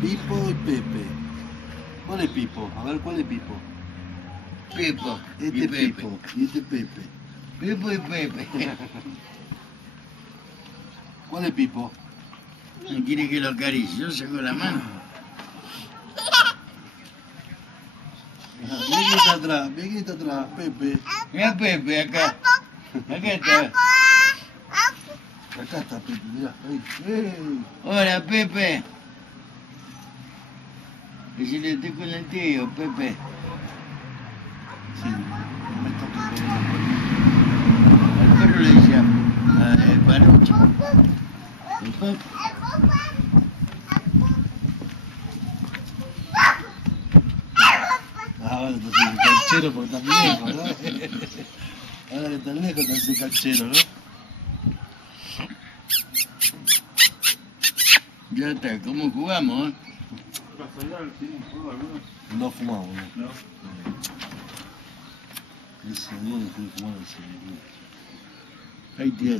Pipo y Pepe. ¿Cuál es Pipo? A ver, ¿cuál es Pipo? Pipo Este y es Pepe. Pipo y este es Pepe. Pipo y Pepe. ¿Cuál es Pipo? ¿No quiere que lo acaricie? Yo saco la mano. Mira quién está atrás, mira quién está atrás, Pepe. Mira Pepe acá. Acá está. Acá está Pepe, mirá. Ey. Hola Pepe. Decirle estoy con el tío, Pepe. Sí, me está tocando. Al perro le decía el parucho. El Pepe. Ahora está haciendo canchero porque está lejos, ¿no? Ahora que está lejos está haciendo canchero, ¿no? Ya está, ¿cómo jugamos? No fumamos, ¿no? Ese no tiene que fumar ese. Ahí tía.